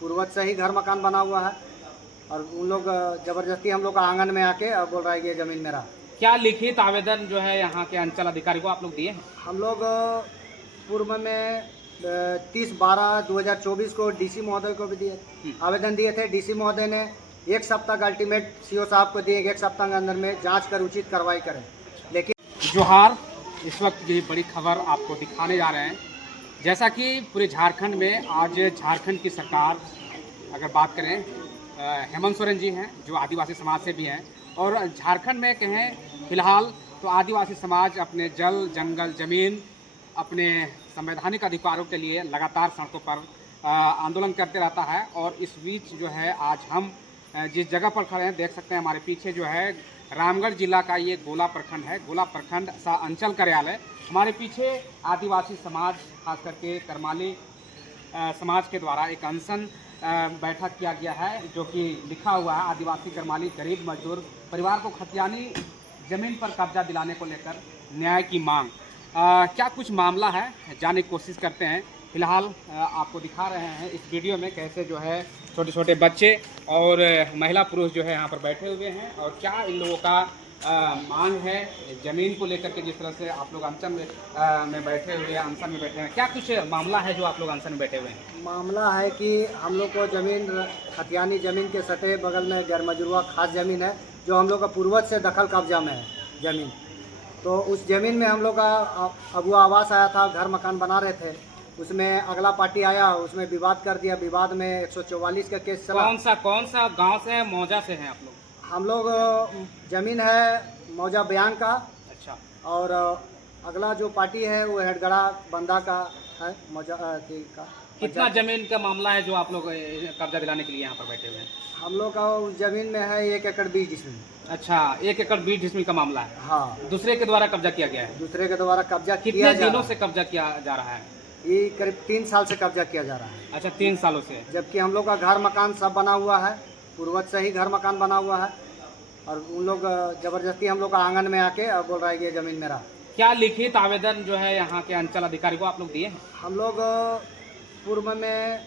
पूर्वज से ही घर मकान बना हुआ है और उन लोग ज़बरदस्ती हम लोग का आंगन में आके बोल रहा है कि ये ज़मीन मेरा। क्या लिखित आवेदन जो है यहाँ के अंचल अधिकारी को आप लोग दिए हैं? हम लोग पूर्व में 30/12/2024 को डीसी महोदय को भी दिए आवेदन दिए थे। डीसी महोदय ने 1 सप्ताह का अल्टीमेट सीओ साहब को दिए, 1 सप्ताह के अंदर में जांच कर उचित कार्रवाई करें। लेकिन जोहार, इस वक्त की बड़ी खबर आपको दिखाने जा रहे हैं। जैसा कि पूरे झारखंड में आज झारखंड की सरकार, अगर बात करें, हेमंत सोरेन जी हैं जो आदिवासी समाज से भी हैं, और झारखंड में कहें फिलहाल तो आदिवासी समाज अपने जल, जंगल, ज़मीन, अपने संवैधानिक अधिकारों के लिए लगातार सड़कों पर आंदोलन करते रहता है। और इस बीच जो है आज हम जिस जगह पर खड़े हैं, देख सकते हैं हमारे पीछे जो है रामगढ़ जिला का ये गोला प्रखंड है। गोला प्रखंड सा अंचल कार्यालय, हमारे पीछे आदिवासी समाज, खास करके करमाली समाज के द्वारा एक अनशन बैठक किया गया है, जो कि लिखा हुआ है आदिवासी करमाली गरीब मजदूर परिवार को खतियानी ज़मीन पर कब्जा दिलाने को लेकर न्याय की मांग। क्या कुछ मामला है, जानने की कोशिश करते हैं। फिलहाल आपको दिखा रहे हैं इस वीडियो में कैसे जो है छोटे छोटे बच्चे और महिला पुरुष जो है यहाँ पर बैठे हुए हैं, और क्या इन लोगों का मांग है ज़मीन को लेकर के। जिस तरह से आप लोग अनशन में बैठे हुए हैं, अनशन में बैठे हैं, क्या कुछ मामला है जो आप लोग अनशन में बैठे हुए हैं? मामला है कि हम लोग को ज़मीन, खतियानी ज़मीन के सटे बगल में गैर मजरूआ खास ज़मीन है जो हम लोग का पूर्वज से दखल कब्जा में है ज़मीन। तो उस ज़मीन में हम लोग का अगुआ आवास आया था, घर मकान बना रहे थे, उसमें अगला पार्टी आया, उसमें विवाद कर दिया। विवाद में 144 का केस चला। कौन सा गांव से है, मौजा से हैं आप लोग? हम लोग ज़मीन है मौजा बयान का। अच्छा। और अगला जो पार्टी है वो हेडगड़ा बंदा का है, मौजा का। कितना ज़मीन का मामला है जो आप लोग कब्जा दिलाने के लिए यहाँ पर बैठे हुए हैं? हम लोग का उस ज़मीन में है 1 एकड़ 20 डिसमिल। अच्छा, 1 एकड़ 20 डिसमिल का मामला है। हाँ, दूसरे के द्वारा कब्जा किया गया है। दूसरे के द्वारा कब्जा कितने दिनों से कब्जा किया जा रहा है? ये करीब 3 साल से कब्जा किया जा रहा है। अच्छा, 3 सालों से। जबकि हम लोग का घर मकान सब बना हुआ है, पूर्वज से ही घर मकान बना हुआ है और उन लोग ज़बरदस्ती हम लोग का आंगन में आके बोल रहा है कि ये ज़मीन मेरा। क्या लिखित आवेदन जो है यहाँ के अंचल अधिकारी को आप लोग दिए हैं? हम लोग पूर्व में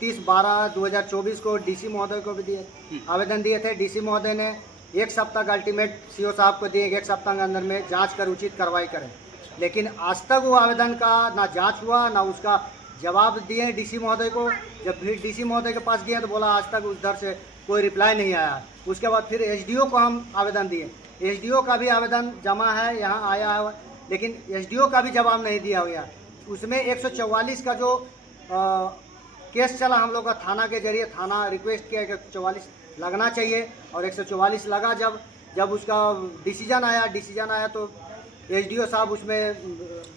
30/12/2024 को डीसी महोदय को भी दिए आवेदन दिए थे। डीसी महोदय ने 1 सप्ताह का अल्टीमेट सीओ साहब को दिए, 1 सप्ताह के अंदर में जांच कर उचित कार्रवाई करें। लेकिन आज तक वो आवेदन का ना जांच हुआ ना उसका जवाब दिए डीसी महोदय को। जब फिर डीसी महोदय के पास गए तो बोला आज तक उस दर से कोई रिप्लाई नहीं आया। उसके बाद फिर एसडीओ को हम आवेदन दिए, एसडीओ का भी आवेदन जमा है, यहाँ आया है, लेकिन एसडीओ का भी जवाब नहीं दिया गया। उसमें 144 का जो केस चला हम लोग का थाना के जरिए, थाना रिक्वेस्ट किया कि 144 लगना चाहिए और 144 लगा। जब उसका डिसीजन आया तो एसडीओ साहब, उसमें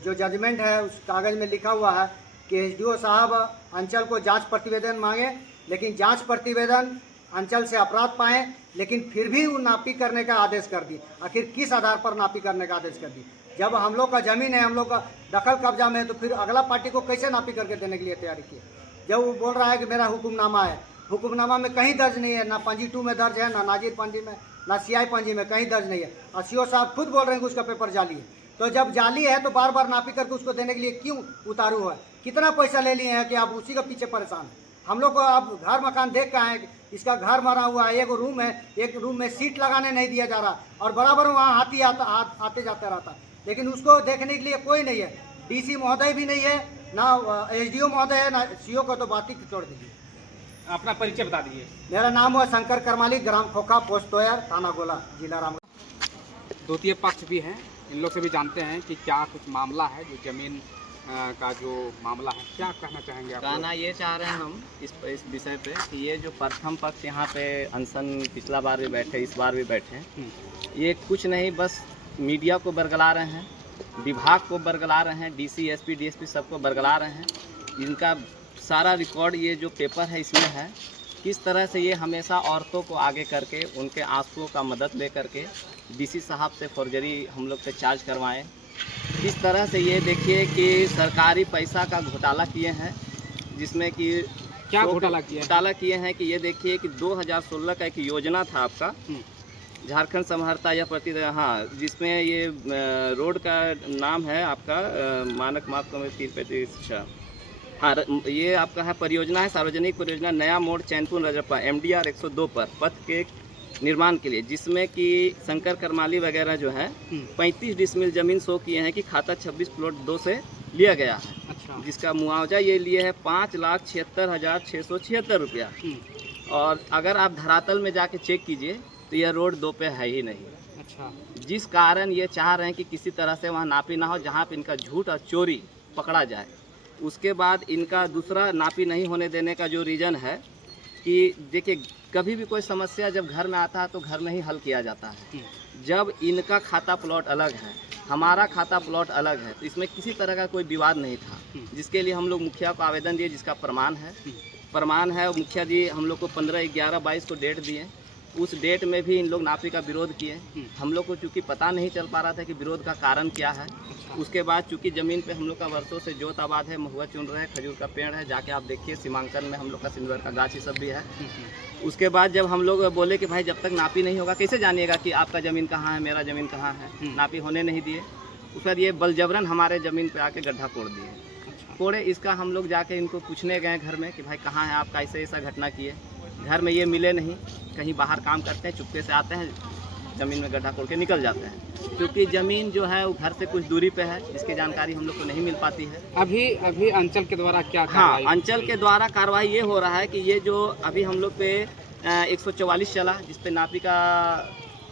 जो जजमेंट है उस कागज़ में लिखा हुआ है कि एसडीओ साहब अंचल को जांच प्रतिवेदन मांगे, लेकिन जांच प्रतिवेदन अंचल से अपराध पाएँ, लेकिन फिर भी वो नापी करने का आदेश कर दी। आखिर किस आधार पर नापी करने का आदेश कर दी? जब हम लोग का ज़मीन है, हम लोग का दखल कब्जा में है, तो फिर अगला पार्टी को कैसे नापी करके देने के लिए तैयारी की? जब वो बोल रहा है कि मेरा हुक्मनामा है, हुक्मनामा में कहीं दर्ज नहीं है, ना पंजी 2 में दर्ज है, ना नाजिर पंजी में, ना सीआई पंजी में, कहीं दर्ज नहीं है। और सीओ साहब खुद बोल रहे हैं कि उसका पेपर जाली है। तो जब जाली है तो बार बार नापी करके उसको देने के लिए क्यों उतारू है? कितना पैसा ले लिए हैं कि आप उसी के पीछे परेशान हैं? हम लोग को अब घर मकान देख के आए, इसका घर बना हुआ है, एक रूम है, एक रूम में सीट लगाने नहीं दिया जा रहा और बराबर वहाँ हाथी आते जाते रहता, लेकिन उसको देखने के लिए कोई नहीं है। डीसी महोदय भी नहीं है, ना एसडीओ महोदय है, ना सीओ को तो बात ही छोड़ दीजिए। अपना परिचय बता दीजिए। मेरा नाम है शंकर करमाली, ग्राम खोखा, पोस्ट तोयर, थाना गोला, जिला रामगढ़। द्वितीय पक्ष भी हैं, इन लोग से भी जानते हैं कि क्या कुछ मामला है, जो ज़मीन का जो मामला है, क्या कहना चाहेंगे आप? कहना ये चाह रहे हैं हम इस विषय पे कि ये जो प्रथम पक्ष यहाँ पे अनशन पिछला बार भी बैठे, इस बार भी बैठे, ये कुछ नहीं बस मीडिया को बरगला रहे हैं, विभाग को बरगला रहे हैं, डीसी एसपी डीएसपी सबको बरगला रहे हैं। इनका सारा रिकॉर्ड ये जो पेपर है इसमें है, किस तरह से ये हमेशा औरतों को आगे करके उनके आंसुओं का मदद ले करके डीसी साहब से फॉर्जरी हम लोग पे चार्ज करवाएं। किस तरह से ये देखिए कि सरकारी पैसा का घोटाला किए हैं, जिसमें कि क्या घोटाला किए हैं कि ये देखिए कि 2016 का एक योजना था आपका, झारखंड समहर्ता या प्रति, हाँ, जिसमें ये रोड का नाम है आपका मानक माप कम 3 प्रतिशत। हाँ, ये आपका है परियोजना है सार्वजनिक परियोजना नया मोड़ चैनपुर रजरप्पा MDR 102 पर पथ के निर्माण के लिए, जिसमें कि शंकर करमाली वगैरह जो है 35 डिसमिल जमीन शो किए हैं कि खाता 26 प्लॉट 2 से लिया गया है। अच्छा। जिसका मुआवजा ये लिए है 5,76,676 रुपया। और अगर आप धरातल में जाके चेक कीजिए तो यह रोड 2 पे है ही नहीं। अच्छा। जिस कारण ये चाह रहे हैं कि किसी तरह से वहाँ नापी ना हो जहाँ पे इनका झूठ और चोरी पकड़ा जाए। उसके बाद इनका दूसरा नापी नहीं होने देने का जो रीज़न है कि देखिए, कभी भी कोई समस्या जब घर में आता है तो घर में ही हल किया जाता है। जब इनका खाता प्लॉट अलग है, हमारा खाता प्लॉट अलग है, तो इसमें किसी तरह का कोई विवाद नहीं था, जिसके लिए हम लोग मुखिया को आवेदन दिए, जिसका प्रमाण है। मुखिया जी हम लोग को 15/11/22 को डेट दिए। उस डेट में भी इन लोग नापी का विरोध किए। हम लोग को चूँकि पता नहीं चल पा रहा था कि विरोध का कारण क्या है। उसके बाद चूँकि ज़मीन पे हम लोग का वर्षों से जोत आबाद है, महुआ चुन रहे हैं, खजूर का पेड़ है, जाके आप देखिए सीमांकन में हम लोग का सिल्वर का गाछ ये सब भी है। उसके बाद जब हम लोग बोले कि भाई जब तक नापी नहीं होगा कैसे जानिएगा कि आपका ज़मीन कहाँ है, मेरा ज़मीन कहाँ है, नापी होने नहीं दिए। उसके बाद ये बलजबरन हमारे ज़मीन पे आके गड्ढा कोड़ दिए। कोड़े इसका हम लोग जाके इनको पूछने गए घर में कि भाई कहाँ है आपका, ऐसा घटना किए। घर में ये मिले नहीं, कहीं बाहर काम करते हैं, चुपके से आते हैं, ज़मीन में गड्ढा खोल के निकल जाते हैं। क्योंकि ज़मीन जो है वो घर से कुछ दूरी पे है, इसकी जानकारी हम लोग को नहीं मिल पाती है। अभी अंचल के द्वारा क्या हाँ, अंचल के द्वारा कार्रवाई ये हो रहा है कि ये जो अभी हम लोग पे 144 चला, जिस पे नापी का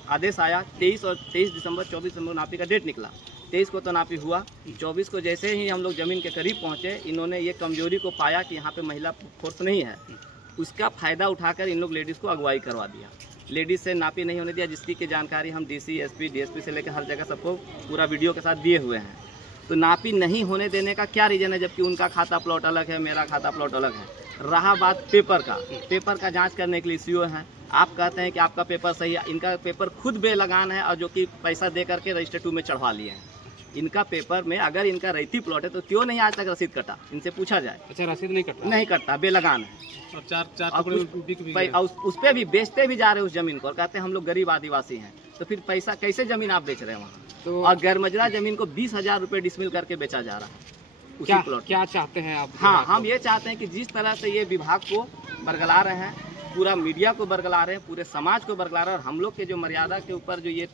आदेश आया 23 दिसंबर 24 दिसंबर नापी का डेट निकला। 23 को तो नापी हुआ, 24 को जैसे ही हम लोग ज़मीन के करीब पहुँचे, इन्होंने ये कमजोरी को पाया कि यहाँ पे महिला फोर्स नहीं है। उसका फ़ायदा उठाकर इन लोग लेडीज़ को अगवाई करवा दिया। लेडीज़ से नापी नहीं होने दिया, जिसकी की जानकारी हम DC SP DSP से लेकर हर जगह सबको पूरा वीडियो के साथ दिए हुए हैं। तो नापी नहीं होने देने का क्या रीज़न है, जबकि उनका खाता प्लॉट अलग है, मेरा खाता प्लॉट अलग है। रहा बात पेपर का जांच करने के लिए CO है। आप कहते हैं कि आपका पेपर सही है, इनका पेपर खुद बेलगान है, और जो कि पैसा दे करके रजिस्टर 2 में चढ़वा लिए हैं। इनका पेपर में अगर इनका रैती प्लॉट है तो क्यों नहीं आज तक रसीद कटा, इनसे पूछा जाए। अच्छा, रसीद नहीं कटता, बेलगान है। और चार उस पे भी बेचते भी जा रहे हैं उस जमीन को, और कहते हैं हम लोग गरीब आदिवासी हैं। तो फिर पैसा कैसे जमीन आप बेच रहे हैं वहाँ? तो और गैरमजरा जमीन को 20,000 रुपये डिसमिल करके बेचा जा रहा है उसी प्लॉट। क्या चाहते हैं आप? हाँ, हम ये चाहते हैं कि जिस तरह से ये विभाग को बरगला रहे हैं, पूरा मीडिया को बरगला रहे हैं, पूरे समाज को बरगला रहे हैं, और हम लोग के जो मर्यादा के ऊपर जो ये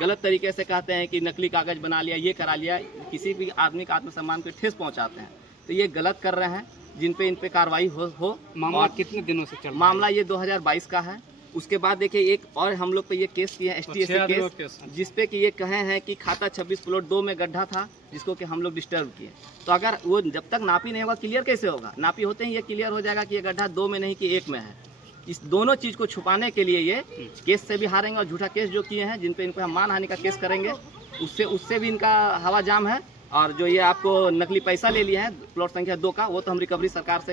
गलत तरीके से कहते हैं कि नकली कागज बना लिया, ये करा लिया, किसी भी आदमी का आत्मसम्मान को ठेस पहुंचाते हैं, तो ये गलत कर रहे हैं। इन पे कार्रवाई हो। मामला कितने दिनों से चल रहा है? मामला ये 2022 का है। उसके बाद देखिए एक और हम लोग पे ये केस किया है, ST SC केस, जिसपे कि ये कहे हैं कि खाता 26 प्लॉट 2 में गड्ढा था, जिसको कि हम लोग डिस्टर्ब किए। तो अगर वो जब तक नापी नहीं होगा क्लियर कैसे होगा? नापी होते ही ये क्लियर हो जाएगा कि ये गड्ढा 2 में नहीं कि 1 में है। इस दोनों चीज़ को छुपाने के लिए ये केस से भी हारेंगे, और झूठा केस जो किए हैं, जिन पे इनको हम मानहानि का केस करेंगे, उससे भी इनका हवा जाम है। और जो ये आपको नकली पैसा ले लिया है प्लॉट संख्या 2 का, वो तो हम रिकवरी सरकार से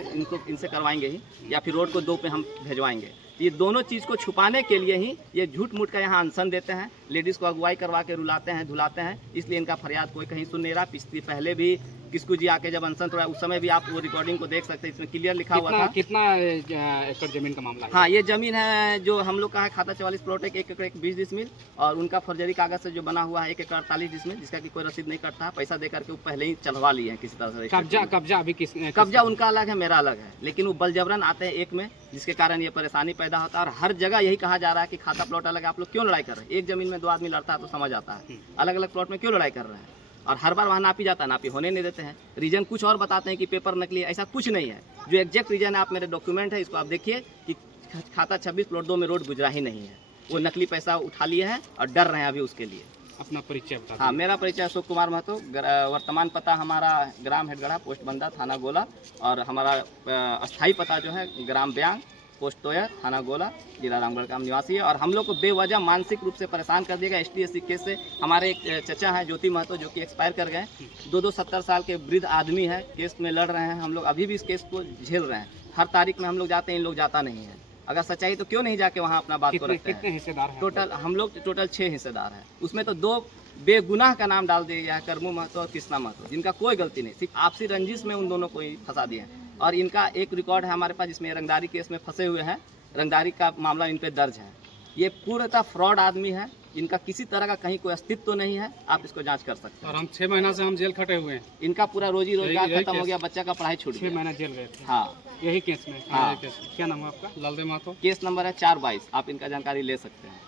इनसे करवाएंगे ही, या फिर रोड को 2 पे हम भेजवाएंगे। ये दोनों चीज़ को छुपाने के लिए ही ये झूठ मूठ का यहाँ अनशन देते हैं, लेडीज़ को अगुवाई करवा के रुलाते हैं, धुलाते हैं। इसलिए इनका फरियाद कोई कहीं सुन नहीं रहा। पिछली पहले भी किसकू जी आके जब अनशन तोड़ा, उस समय भी आप वो रिकॉर्डिंग को देख सकते हैं, इसमें क्लियर लिखा हुआ था। कितना एकड़ जमीन का मामला है? हाँ, ये जमीन है जो हम लोग का है, खाता 44 प्लॉट है, 1 एकड़ 20 डिसमिल, और उनका फर्जरी कागज से जो बना हुआ है 1 एकड़ 48 डिसमिल, जिसका कि कोई रसीद नहीं कटता है। पैसा दे करके वो पहले ही चलवा लिए हैं किसी तरह से। कब्जा अभी कब्जा उनका अलग है, मेरा अलग है, लेकिन वो बलजबरन आते हैं एक में, जिसके कारण ये परेशानी पैदा होता है। और हर जगह यही कहा जा रहा है कि खाता प्लॉट अलग है, आप लोग क्यों लड़ाई कर रहे हैं? एक जमीन में 2 आदमी लड़ता है तो समझ आता है, अलग अलग प्लॉट में क्यों लड़ाई कर रहे हैं? और हर बार वहाँ नापी जाता है, नापी होने नहीं देते हैं। रीजन कुछ और बताते हैं कि पेपर नकली है, ऐसा कुछ नहीं है। जो एग्जैक्ट रीजन है, आप मेरे डॉक्यूमेंट है, इसको आप देखिए कि खाता 26 प्लॉट 2 में रोड गुजरा ही नहीं है। वो नकली पैसा उठा लिए हैं और डर रहे हैं अभी उसके लिए। अपना परिचय बता। हाँ, मेरा परिचय अशोक कुमार महतो। वर्तमान पता हमारा ग्राम हेडगढ़ा, पोस्ट बंदा, थाना गोला, और हमारा अस्थाई पता जो है ग्राम ब्यांग, पोस्ट तोयर, थाना गोला, जिला रामगढ़ का हम निवासी है। और हम लोग को बेवजह मानसिक रूप से परेशान कर दिएगा ST SC केस से। हमारे एक चचा हैं ज्योति महतो, जो कि एक्सपायर कर गए, 2 70 साल के वृद्ध आदमी है, केस में लड़ रहे हैं। हम लोग अभी भी इस केस को झेल रहे हैं। हर तारीख में हम लोग जाते हैं, इन लोग जाता नहीं है। अगर सच्चाई तो क्यों नहीं जाके वहाँ अपना बात को रखते हैं? कितने हिस्सेदार हैं? टोटल हम लोग टोटल 6 हिस्सेदार हैं। उसमें तो 2 बेगुनाह का नाम डाल दिया गया है, करमू महतो और कृष्णा महतो, जिनका कोई गलती नहीं, सिर्फ आपसी रंजिश में उन दोनों को ही फंसा दिए हैं। और इनका एक रिकॉर्ड है हमारे पास, जिसमें रंगदारी केस में फंसे हुए हैं, रंगदारी का मामला इन पे दर्ज है। ये पूर्णतः फ्रॉड आदमी है, इनका किसी तरह का कहीं कोई अस्तित्व तो नहीं है, आप इसको जांच कर सकते हैं। और हम 6 महीना से हम जेल खटे हुए हैं। इनका पूरा रोजी रोजगार यही खत्म हो केस। गया, बच्चा का पढ़ाई छूट 6 गया। महीना जेल गए थे हाँ, यही केस में। हाँ। यही केस। क्या नाम है आपका? लालदेव महतो। केस नंबर है 422, आप इनका जानकारी ले सकते हैं।